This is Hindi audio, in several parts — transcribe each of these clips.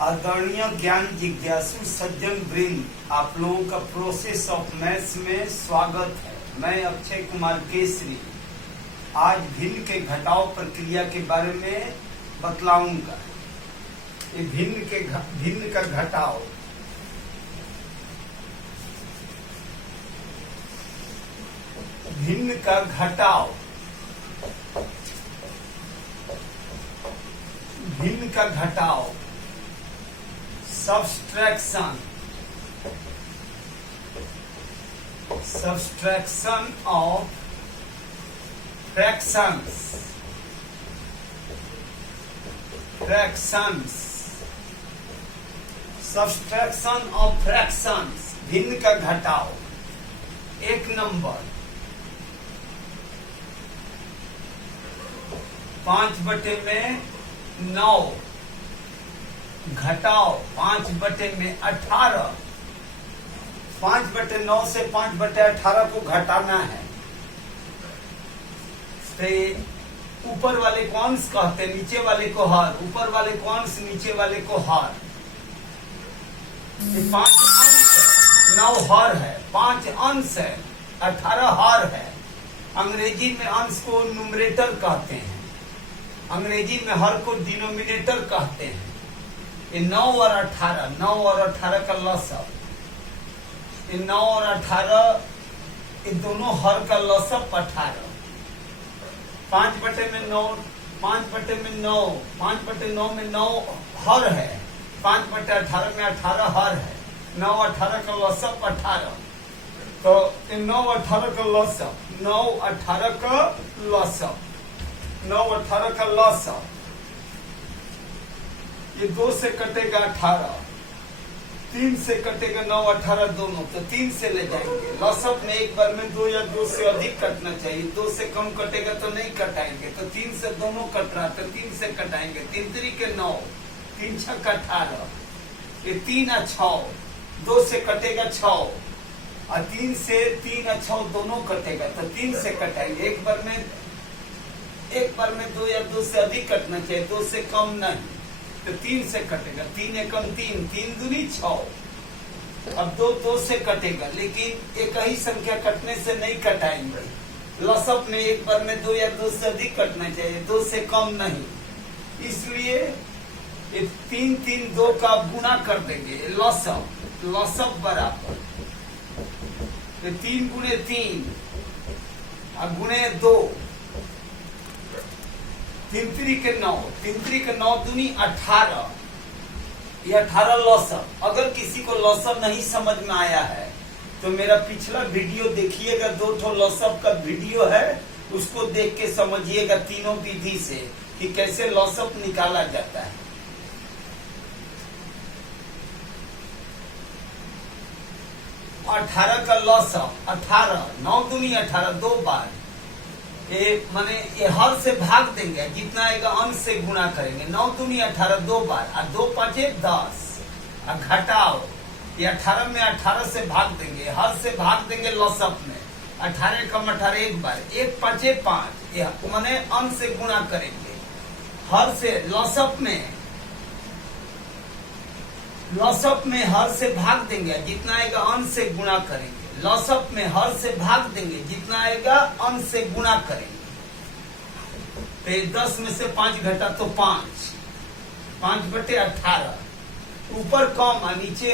आदरणीय ज्ञान जिज्ञासु सज्जन वृंद, आप लोगों का प्रोसेस ऑफ मैथ्स में स्वागत है। मैं अक्षय कुमार केसरी आज भिन्न के घटाव प्रक्रिया के बारे में बतलाऊंगा। ये भिन्न का घटाव, भिन्न का घटाव, भिन्न का घटाव, subtraction of fractions, subtraction of fractions, भिन्न का घटाव। एक नंबर 5/9 घटाओ 5/18। 5/9 से 5/18 को घटाना है। तो ऊपर वाले को अंश कहते, नीचे वाले को हर। ऊपर वाले को अंश, नीचे वाले को हर। 5 अंश है, 9 हर है। 5 अंश है, 18 हर है। अंग्रेजी में अंश को न्यूमरेटर कहते हैं, अंग्रेजी में हर को डिनोमिनेटर कहते हैं। ये 9 और 18, 9 और 18 का लसअप। ये 9 और 18, ये दोनों हर का लसअप 18। 5/9, 5/9, 5/9 में 9 हर है। 5/18 में 18 हर है। 9 18 का लसअप 18। तो 9 18 का लसअप, 9 18 का लसअप, 9 18 का लसअप। ये 2 से कटेगा 18, 3 से कटेगा 9 18 दोनों, तो 3 से ले जाएंगे। लसअप में एक बार में 2 या 2 से अधिक कटना चाहिए। 2 से कम कटेगा तो नहीं कटाएंगे। तो 3 से दोनों कट रहा, तो 3 से कटाएंगे। 3 3 के 9, 3 6 का 18। ये 3 और 6, 2 से कटेगा 6 और 3 से 3 और 6 दोनों कटेगा, तो 3 से कटाएंगे। एक बार में 2 या 2 से अधिक कटना चाहिए, 2 से कम नहीं, तो 3 से कटेगा। 3 एकम 3, 3 दूनी 6। अब 2 से कटेगा, लेकिन एक ही संख्या कटने से नहीं कटाएंगे। लसअप में एक बार में 2 या 2 से अधिक कटना चाहिए, 2 से कम नहीं। इसलिए 3 3 2 का गुणा कर देंगे। लसअप बराबर 3 गुणे 3 और गुणे 2, 3 3 के 9, 3 3 के 9 दूनी 18। ये 18 लसअप। अगर किसी को लसअप नहीं समझ में आया है तो मेरा पिछला वीडियो देखिएगा, 2 ठो लसअप का वीडियो है, उसको देख के समझिएगा तीनों विधि से कि कैसे लसअप निकाला जाता है। अठारह का लसअप 18, 9 दूनी 18, 2 बार। माने ये हर से भाग देंगे, जितना आएगा अंश से गुणा करेंगे। 9 दूनी 18, 2 बार, और 2 5 10। और घटाओ, ये 18 में 18 से भाग देंगे, हर से भाग देंगे लसअप में। 18 कम 18 एक बार, 1 5 5, माने अंश से गुणा करेंगे। हर से लसअप में हर से भाग देंगे, जितना आएगा अंश से गुणा करेंगे। लसअप में हर से भाग देंगे, जितना आएगा अंश से गुणा करेंगे। तो 10 में से 5 घटा तो 5, 5/18। ऊपर कम और नीचे,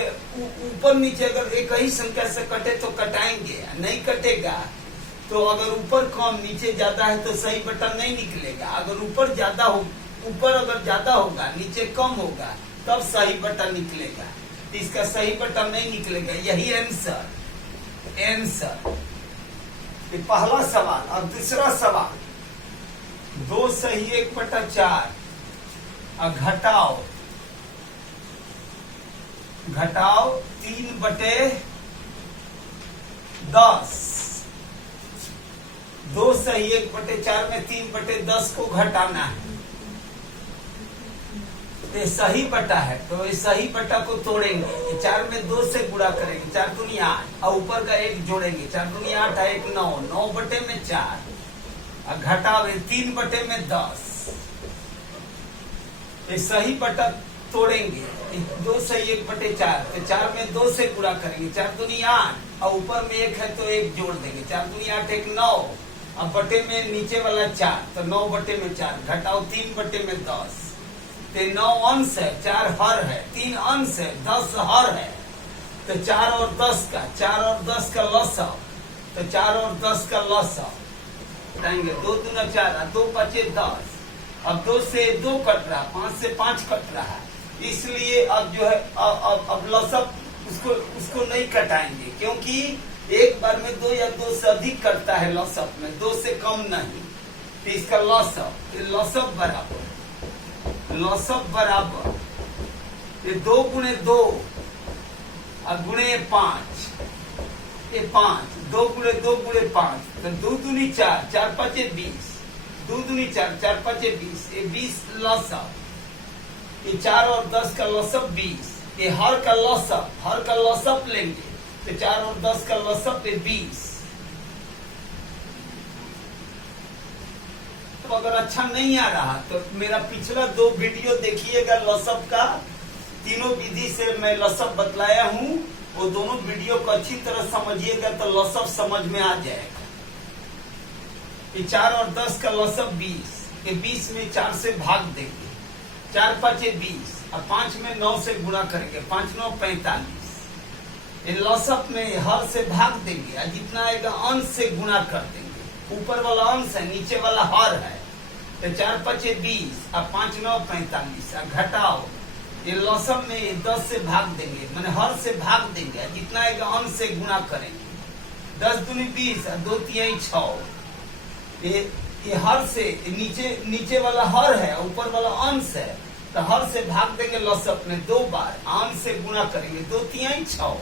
ऊपर नीचे अगर एक ही संख्या से कटे तो कटाएंगे, नहीं कटेगा तो अगर ऊपर कम नीचे ज्यादा है तो सही बटन नहीं निकलेगा। अगर ऊपर अगर ज्यादा होगा, नीचे कम होगा, तब सही बटन निकलेगा। इसका सही बटन नहीं निकलेगा। यही आंसर। ये पहला सवाल। और दूसरा सवाल, 2 सही 1/4 और घटाओ 3/10। 2 सही 1/4 में 3/10 को घटाना है। ये सही बटा है, तो इस सही बटा को तोड़ेंगे। 4 में 2 से गुणा करेंगे, 4 दूनी 8, और ऊपर का 1 जोड़ेंगे। 4 दूनी 8 है 1 9, 9/4। घटावे 3/10। एक सही बटा तोड़ेंगे, 2 से 1/4, तो 4 में 2 से गुणा करेंगे, 4 दूनी 8, और ऊपर में 1 है तो 1 जोड़ देंगे, 4 दूनी 8 1 9, अब बटे में नीचे वाला 4, तो 9/4, घटाओ 3/10, तो 9 अंश है, 4 हर है, 3 अंश है, 10 हर है, तो 4 और 10 का लसाव, तो 4 और 10 का लसाव बताएंगे, 2 दूना 4, 2 5 10, अब 2 से 2 कट रहा, 5 से 5 कट रहा है, इसलिए अब जो है अब लसअप उसको नहीं कटाएंगे, क्योंकि एक बार में 2 या 2 से अधिक कटता है लसअप में, 2 से कम नहीं, तो इसका लसअप बराबर ये 2 गुणे 2 और गुणे 5, ये 5, 2 गुणे 2 गुणे 5, तो 2 दूनी 4, 4 5 20, 2 दूनी 4, 4 5 20, ये 20 लसअप, ये 4 और 10 का लसअप 20, ये हर का लसअप लेंगे, तो 4 और 10 का लसअप है 20। तो अगर अच्छा नहीं आ रहा तो मेरा पिछला 2 वीडियो देखिएगा लसअप का, तीनों विधि से मैं लसअप बतलाया हूँ, वो दोनों वीडियो को अच्छी तरह समझिएगा तो लसअप समझ में आ जाएगा। ये 4 और 10 का लसअप 20, ये 20 में 4 से भाग देंगे, 4 5 20, और 5 में 9 से गुणा करेंगे, 5 9 45, ये लसअप में हर से भाग देंगे, और जितना आएगा अंश से गुणा कर देंगे, ऊपर वाला अंश है, नीचे वाला हर है, तो 4 5 20, और 5 9 45, और घटाओ, ये लसअप में 10 से भाग देंगे, मैंने हर से भाग देंगे, जितना आएगा अंश से गुणा करेंगे, 10 दूनी 20, और 2 तिहाई 6, ये हर से नीचे वाला हर है, ऊपर वाला अंश है, तो हर से भाग देंगे लसअप में 2 बार, अंश से गुणा करेंगे, 2 तिहाई 6,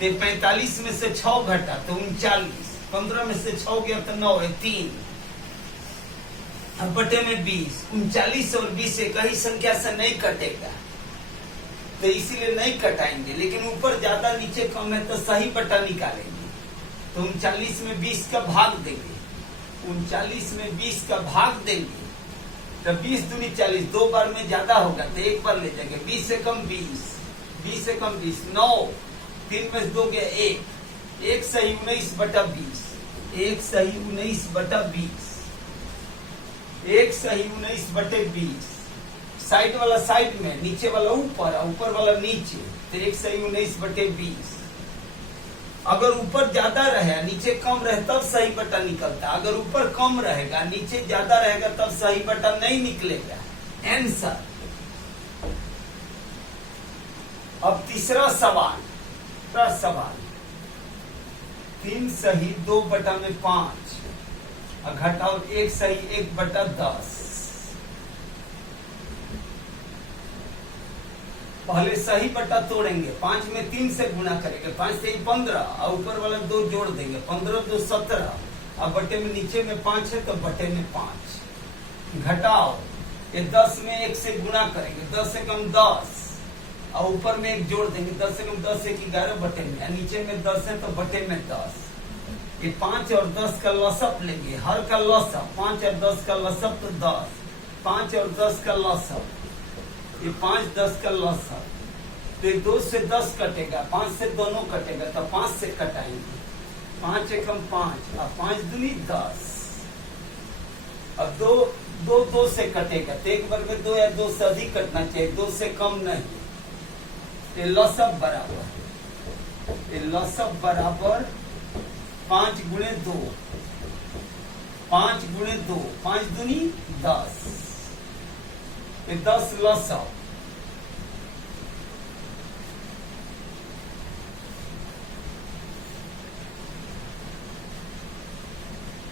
45 में से 6 घटा तो 39, 15 में से 6 गया तो 9 है 3, अब बटे में 20, 39 और 20 एक ही संख्या से नहीं कटेगा, तो इसीलिए नहीं कटाएंगे, लेकिन ऊपर ज्यादा नीचे कम है तो सही बटा निकालेंगे, तो 39 में 20 का भाग देंगे, 39 में 20 का भाग देंगे, तो 20 दूनी 40, 2 बार में ज्यादा होगा तो 1 बार ले जाएंगे, 20 से कम 20, 20 से कम 20, 9, 3 में 2 गया 1, 1 सही 19/20, 1 सही 19/20, 1 सही 19/20, साइड वाला साइड में, नीचे वाला ऊपर, ऊपर वाला नीचे, तो 1 सही 19/20। अगर ऊपर ज्यादा रहे नीचे कम रहे तब सही बटा निकलता, अगर ऊपर कम रहेगा नीचे ज्यादा रहेगा तब सही बटा नहीं निकलेगा, आंसर। अब तीसरा सवाल, 3 सही 2/5, और घटाओ 1 सही 1/10, पहले सही बटा तोड़ेंगे, 5 में 3 से गुणा करेंगे, 5 से 15, और ऊपर वाला 2 जोड़ देंगे, 15 2 17, अब बटे में नीचे में 5 है तो बटे में 5, घटाओ, ये 10 में 1 से गुणा करेंगे, 10 से कम 10, और ऊपर में 1 जोड़ देंगे, 10 से कम 10 1 11 बटे में, नीचे में 10 है तो बटे में 10, ये 5 और 10 का लसअप लेंगे, हर का लसअप, 5 और 10 का लसअप तो 10, 5 और 10 का लसअप, ये 5 10 का लसअप, तो 2 से 10 कटेगा, 5 से दोनों कटेगा, तो 5 से कटाएंगे, 5 एकम 5, और 5 दूनी 10, अब 2 से कटेगा, तो एक बार में 2 या 2 से अधिक कटना चाहिए, 2 से कम नहीं, ये लसअप बराबर 5 गुणे 2, 5 गुणे 2, 5 दूनी 10, ये 10 लसअप,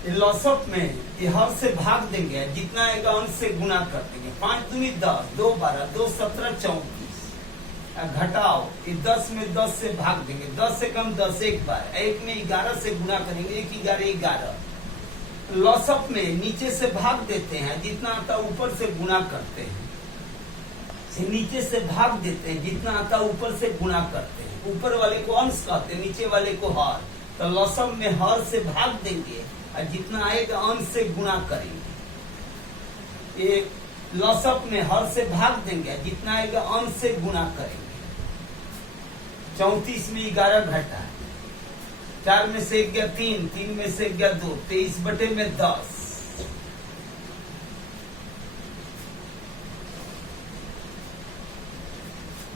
लसअप में ये हर से भाग देंगे, जितना आएगा अंश से गुणा कर देंगे, 5 दूनी 10, 2 12, 2 17 34, घटाओ, ये 10 में 10 से भाग देंगे, 10 से कम 10 एक बार, 1 में 11 से गुणा करेंगे, 1 11 11, लसअप में नीचे से भाग देते हैं, जितना आता ऊपर से गुणा करते हैं, नीचे से भाग देते हैं, जितना आता ऊपर से गुणा करते हैं, ऊपर वाले को अंश कहते हैं, नीचे वाले को हर, तो लसअप में हर से भाग देंगे और जितना आएगा अंश से गुणा करेंगे, लसअप में हर से भाग देंगे, जितना आएगा अंश से गुणा करेंगे। 34 में 11 घटा, 4 में से 1 गया 3, 3 में से 1 गया 2, 23 बटे में 10।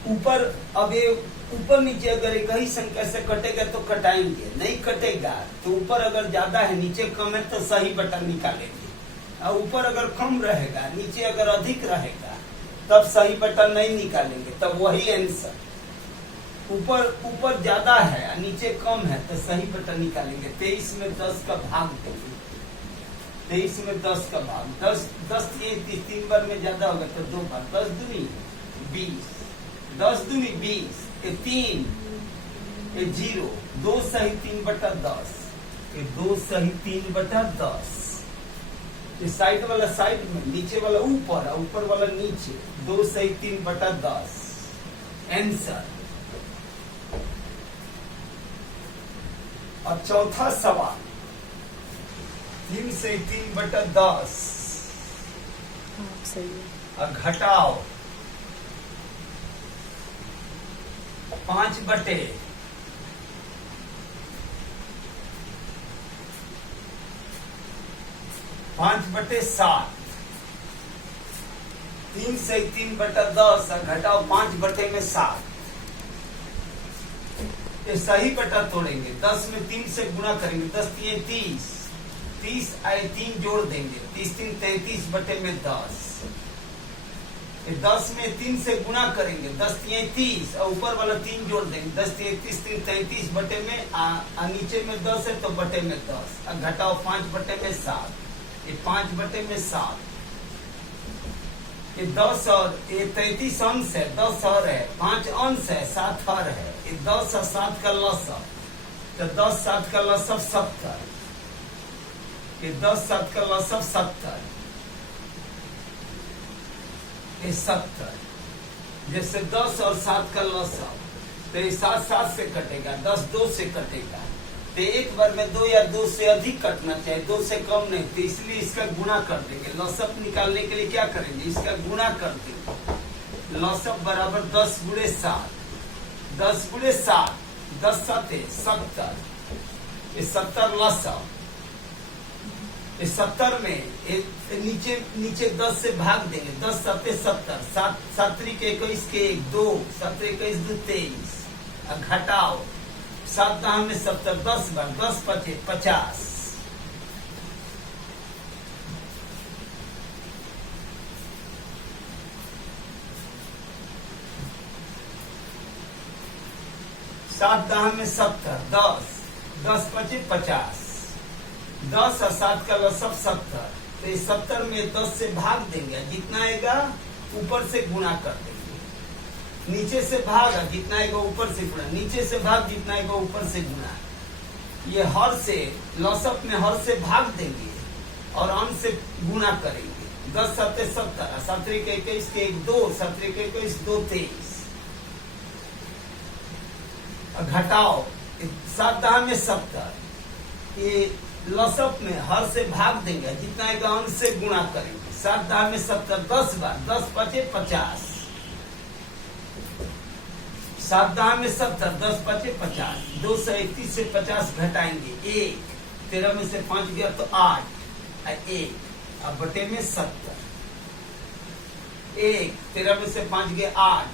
ऊपर अब ये ऊपर नीचे अगर एक ही संख्या से कटेगा तो कटाएंगे, नहीं कटेगा तो ऊपर अगर ज्यादा है नीचे कम है तो सही बटन निकालेंगे, और ऊपर अगर कम रहेगा नीचे अगर अधिक रहेगा तब सही बटन नहीं निकालेंगे, तब वही आंसर। ऊपर ज्यादा है नीचे कम है तो सही बटन निकालेंगे। 23 में 10 का भाग देंगे, 23 में 10 का भाग, 10 ये 3 बार में ज्यादा होगा तो 2 बार, 10 दूनी 20, 10 दूनी 20, 3 0, 2 सही 3 बटा 10, 2 सही 3 बटा 10। साइड वाला साइड में, नीचे वाला ऊपर, ऊपर वाला नीचे, 2 सही 3 बटा 10 आंसर। अब चौथा सवाल, 3 सही 3 बटा 10 सही है। अब घटाओ 5 बटे 7, 3 से 3 बटा 10 घटाओ 5 बटे में 7। ये सही बटा तोड़ेंगे, 10 में 3 से गुणा करेंगे, 10 3 30, 30 आए 3 जोड़ देंगे, 30 3 33 बटे में 10। 10 में 3 से गुणा करेंगे, 10 3 30 और ऊपर वाला 3 जोड़ देंगे, 10 33 3 33 बटे में नीचे में 10 है तो बटे में 10। घटाओ 5 बटे में 7, ये 5 बटे में 7, ये 10 और ये 33 अंश है, 10 और है, 5 अंश है, 7 और है, ये 10 और 7 का लसअप, तो 10 7 का लसअप 70, ये 10 7 का लसअप 70, ये 70। जैसे 10 और 7 का लसअप, तो ये 7 7 से कटेगा, 10 2 से कटेगा, तो एक बार में 2 या 2 से अधिक कटना चाहिए, 2 से कम नहीं, तो इसलिए इसका गुणा कर देंगे। लसअप निकालने के लिए क्या करेंगे, इसका गुणा कर देंगे। लसअप बराबर 10 गुणे 7, 10 गुणे 7, 10 7 70, ये 70 लसअप। इस 70 में नीचे 10 से भाग देंगे, 10 7 70, 7 3 के 21 के 1 2, 7 21 2 23, घटाओ 7 दाम में 70, 10 बार, 10 5 50। सात दाम में 70, 10 10 5 50, 10 और 7 का लसअप 70, तो इस 70 में 10 से भाग देंगे, जितना आएगा ऊपर से गुणा कर देंगे। नीचे से भाग जितना आएगा ऊपर से गुणा, नीचे से भाग जितना आएगा ऊपर से गुणा। ये हर से लसअप में हर से भाग देंगे और अंश से गुणा करेंगे। 10 7 70, 7 के 21 के 1 2, 7 के 21 2 23, घटाओ 7 दाम में 70, ये लसअप में हर से भाग देंगे, जितना आएगा अंश से गुणा करेंगे। 7 दाम में 70, 10 बार, 10 5 50, 7 दाम में 70, 10 5 50, 231 से 50 घटाएंगे, 1 13 में से 5 गया तो 8, 1 अब बटे में 70, 1 13 में से 5 गया 8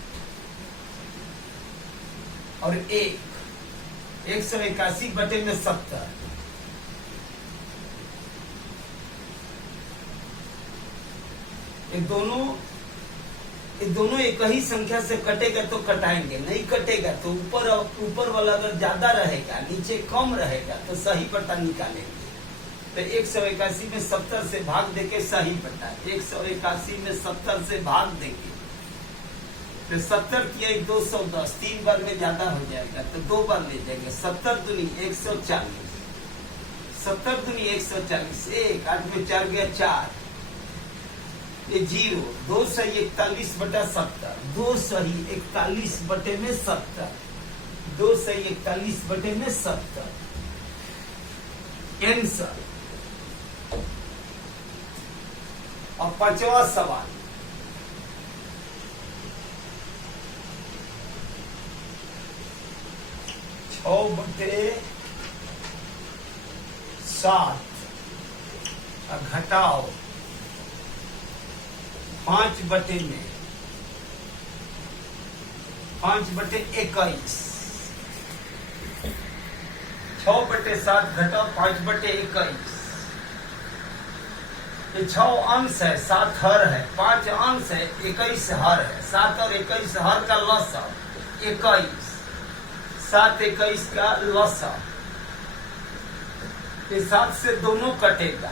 और 1 181 बटे में 70। ये दोनों एक ही संख्या से कटेगा तो कटाएंगे, नहीं कटेगा तो ऊपर वाला अगर ज्यादा रहेगा नीचे कम रहेगा तो सही बटा निकालेंगे। तो 181 में 70 से भाग देके सही बटा, 181 में 70 से भाग देंगे तो 70 किया 210, 3 बार में ज्यादा हो जाएगा तो 2 बार ले जाएंगे। 70 दूनी 140, 70 दूनी 140, 1 8 में 4 गया 4, ये 0, 2 सही 41 बटा 70, 2 सही 41 बटे में 70, 2 सही 41 बटे में 70 आंसर। और 5वां सवाल, 6/7 घटाओ 5/21 6/7 घटाओ 5/21 ये 6 अंश है, 7 हर है, 5 अंश है, 21 हर है। 7 और 21 हर का लसा 21, 7 21 का लसा। ये 7 से दोनों कटेगा,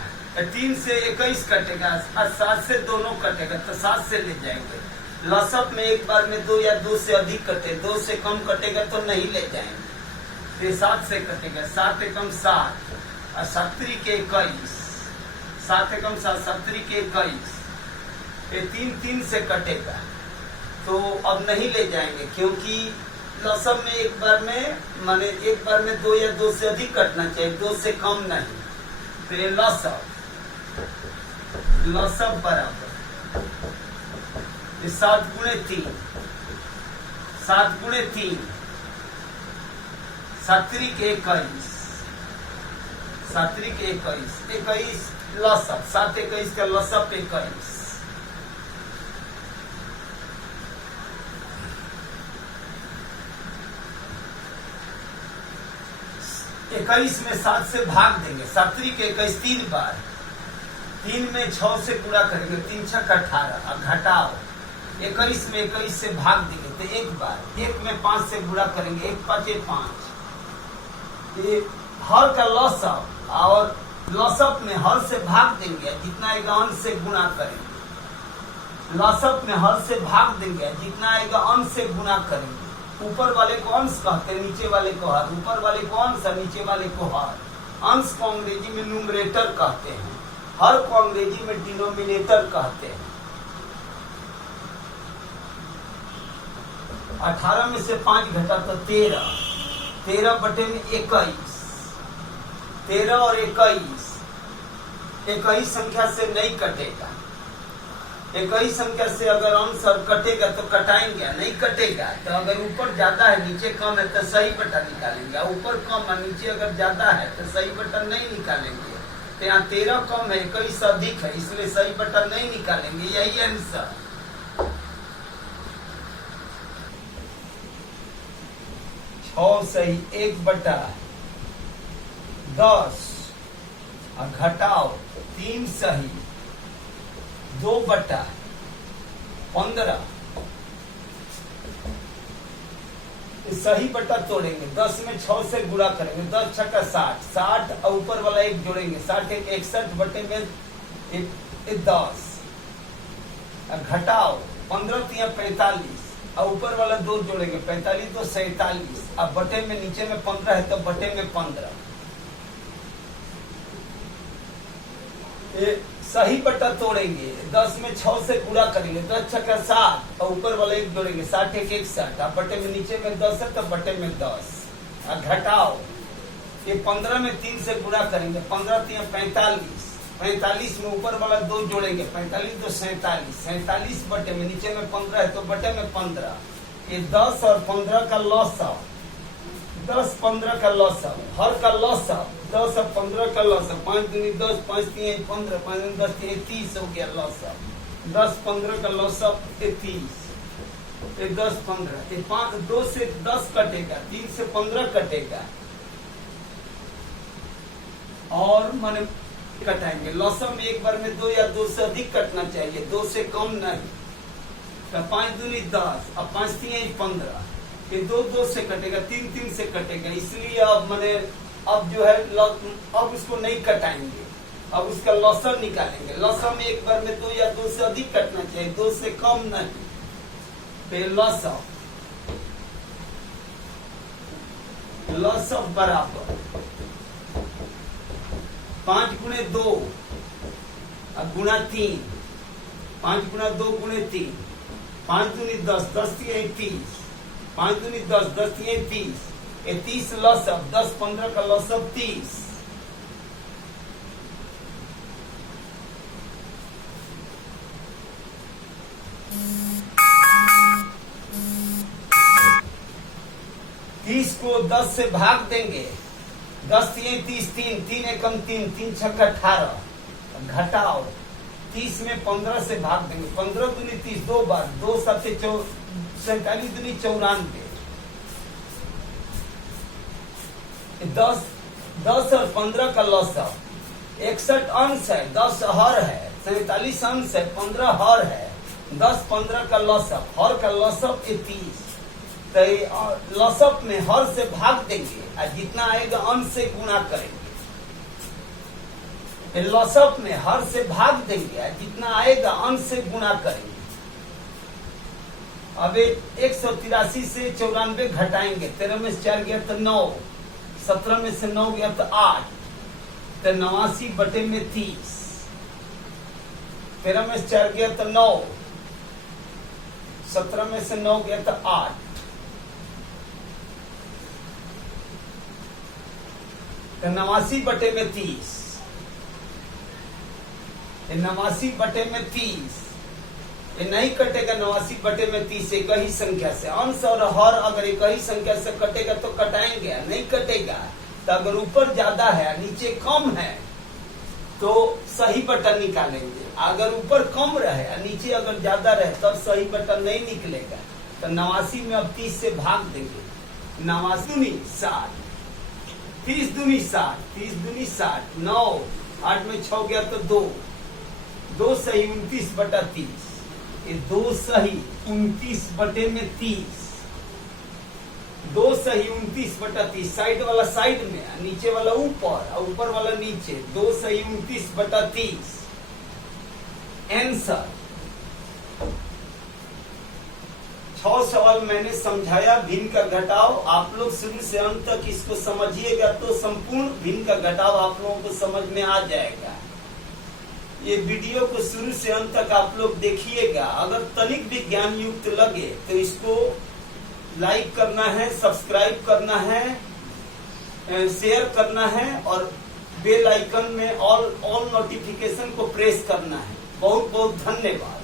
3 से 21 कटेगा और 7 से दोनों कटेगा, तो 7 से ले जाएंगे। लसअप में एक बार में 2 या 2 से अधिक कटे, 2 से कम कटेगा तो नहीं ले जाएंगे। ये 7 से कटेगा, 7 एकम 7 और 7 के 21, 7 एकम 7 7 के 21। ये 3 से कटेगा तो अब नहीं ले जाएंगे, क्योंकि लसअप में एक बार में माने एक बार में 2 या 2 से अधिक कटना चाहिए, 2 से कम नहीं। तो ये लसअप बराबर 7 गुणे 3, 7 गुणे 3 7 के 21, 7 के 21 21 लसअप, 7 21 का लसअप 21। 21 में 7 से भाग देंगे, 7 के 21 3 बार, 3 में 6 से पूरा करेंगे, 3 6 18 अब घटाओ 21 में 21 से भाग देंगे तो एक बार, 1 में 5 से गुणा करेंगे, 1 5 5। ये हर का लसअप और लसअप में हर से भाग देंगे, जितना आएगा अंश से गुणा करेंगे। लसअप में हर से भाग देंगे, जितना आएगा अंश से गुणा करेंगे। ऊपर वाले को अंश कहते हैं, नीचे वाले को हर। ऊपर वाले को अंश और नीचे वाले को हर। अंश को अंग्रेजी में न्यूमरेटर कहते हैं, हर को अंग्रेजी में डिनोमिनेटर कहते हैं। 18 में से 5 घटा तो 13, 13/21, 13 और 21 21 संख्या से नहीं कटेगा। 21 संख्या से अगर अंश और कटेगा तो कटाएंगे, नहीं कटेगा तो अगर ऊपर ज्यादा है नीचे कम है तो सही बटा निकालेंगे, ऊपर कम है नीचे अगर ज्यादा है तो सही बटा नहीं निकालेंगे। तो यहाँ 13 कम है, 21 अधिक है, इसलिए सही बटा नहीं निकालेंगे, यही आंसर। 6 सही 1/10 और घटाओ 3 सही 2/15। सही बटा तोड़ेंगे, 10 में 6 से गुणा करेंगे, 10 6 का 60, 60 और ऊपर वाला 1 जोड़ेंगे, 60 1 61/10 घटाओ 15 3 45 और ऊपर वाला 2 जोड़ेंगे, 45 2 47। अब बटे में नीचे में 15 है तो बटे में 15। सही बटा तोड़ेंगे, 10 में 6 से गुणा करेंगे, 10 6 का 7 और ऊपर वाला 1 जोड़ेंगे, 60 1 61। अब बटे में नीचे में 10 है तो बटे में 10 घटाओ। ये 15 में 3 से गुणा करेंगे, 15 3 45, 45 में ऊपर वाला 2 जोड़ेंगे, 45 2 47, 47 बटे में नीचे में 15 है तो बटे में 15। ये 10 और 15 का लॉसअप, 10 15 का लॉसअप, हर का लॉसअप 10 और 15 का लॉसअप, 5 दूनी 10, 5 3 15, 5 दूनी 10 3 30 हो गया लॉसअप। 10 15 का लॉसअप 30, 10 15, 2 से 10 कटेगा, 3 से 15 कटेगा और माने कटाएंगे। लॉसअप में एक बार में 2 या 2 से अधिक कटना चाहिए, 2 से कम नहीं। तो 5 दूनी 10 और 5 3 15, ये 2 2 से कटेगा, 3 3 से कटेगा, इसलिए अब मैंने अब जो है अब इसको नहीं कटाएंगे, अब उसका लॉसअप निकालेंगे। लॉसअप में एक बार में 2 या 2 से अधिक कटना चाहिए, 2 से कम नहीं। तो लॉसअप बराबर 5 गुणे 2 गुणा 3, 5 गुणा 2 गुणे 3, 5 दूनी 10, 10 3 30, 5 दूनी 10, 10 3 30, 30 लॉसअप, 10 15 का लॉसअप 30। इसको 10 से भाग देंगे, 10 ये 30, 3 एकम 3, 3 छक्का 18, घटाओ 30 में 15 से भाग देंगे, 15 दूनी 30, 2 बार, 2 7 47 दूनी 94, 10 और 15 का लॉसअप, 61 अंश है, 10 हर है, 47 अंश है, 15 हर है, 10 15 का लॉसअप, हर का लॉसअप 30, तो लॉसअप में हर से भाग देंगे और जितना आएगा अंश से गुणा करेंगे। लॉसअप में हर से भाग देंगे और जितना आएगा अंश से गुणा करेंगे। अब 183 से 94 घटाएंगे, 13 में से 4 गया तो 9, 17 में से 9 गया तो 8, तो 89 बटे में 30, 13 में से 4 गया तो 9, 17 में से 9 गया तो 8, तो 89 बटे में 30, 89 बटे में 30, ये नहीं कटेगा। 89 बटे में 30 एक ही संख्या से, अंश और हर अगर एक ही संख्या से कटेगा तो कटाएंगे, नहीं कटेगा तो अगर ऊपर ज्यादा है नीचे कम है तो सही बटन निकालेंगे, अगर ऊपर कम रहे नीचे अगर ज्यादा रहे तब सही बटन नहीं निकलेगा। तो 89 में अब 30 से भाग देंगे, 89 दूनी 60, 30 दूनी 60, 30 दूनी 60, 9, 8 में 6 गया तो 2, 2 सही 29 बटा 30, ये 2 सही 29 बटे में 30, 2 सही 29 बटा 30, साइड वाला साइड में, नीचे वाला ऊपर और ऊपर वाला नीचे, 2 सही 29 बटा 30, आंसर। 6 सवाल मैंने समझाया भिन्न का घटाव, आप लोग शुरू से अंत तक इसको समझिएगा तो संपूर्ण भिन्न का घटाव आप लोगों को समझ में आ जाएगा। ये वीडियो को शुरू से अंत तक आप लोग देखिएगा, अगर तनिक भी ज्ञान युक्त लगे तो इसको लाइक करना है, सब्सक्राइब करना है, शेयर करना है और बेल आइकन में ऑल नोटिफिकेशन को प्रेस करना है। बहुत बहुत धन्यवाद।